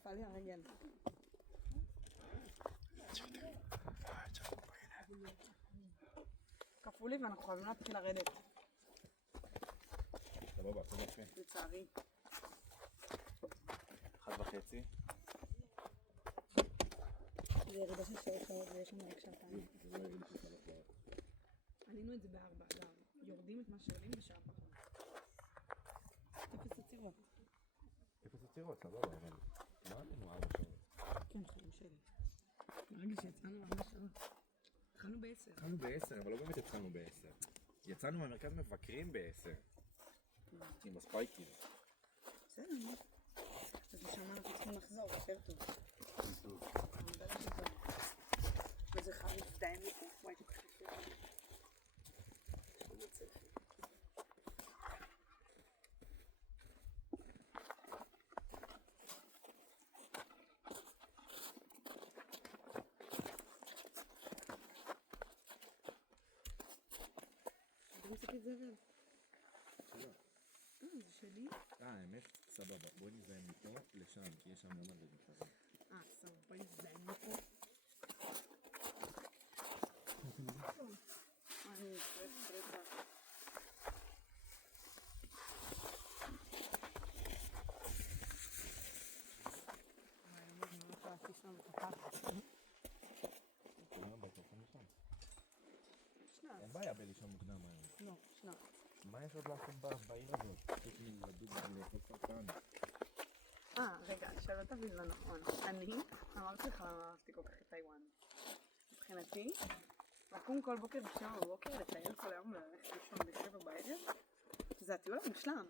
נפל לי הרגל. קפאו לי ואנחנו חייבים להתחיל לרדת. סבבה, הכל יפה. לצערי. 1.5. זה ירידה של 3 שעות ויש לנו רק שעתיים. זה לא ירידה של 3 שעות. עלינו את זה ב4, אגב. יורדים את מה שעולים בשעה פחות. 0 עצירות. 0 עצירות, סבבה, אבל מה עלינו 4 שעות? כן, חיים שלי. ברגע שיצאנו 4 שעות. התחלנו ב10. התחלנו ב10, אבל לא באמת התחלנו ב10. יצאנו מהמרכז מבקרים ב10. עם הספייקים. בסדר, נו. אז משם אנחנו צריכים לחזור, יותר טוב. וזה חריף די מפה. וואי, כל כך יפה. איזה צפי. אתה מסתכל זבל? זה שלי? האמת, סבבה, בואי נזיין מפה לשם, כי יש שם לא מלא דברים. סבבה, בואי נזיין מפה. אני נפרדת. אני הולך להפיס לנו את הפחד. אין בעיה בלישון מוקדם היום. לא, שנה. מה יש עוד לעשות בעיר הזאת? חוץ מלדוג ולאכול סרטן. רגע, שלא תבין לא נכון. אני אמרתי לך למה אהבתי כל כך את טיואן. מבחינתי, לקום כל בוקר ב7 בבוקר, לטייל כל היום וללכת לישון ב7 בערב, זה הטיול המושלם.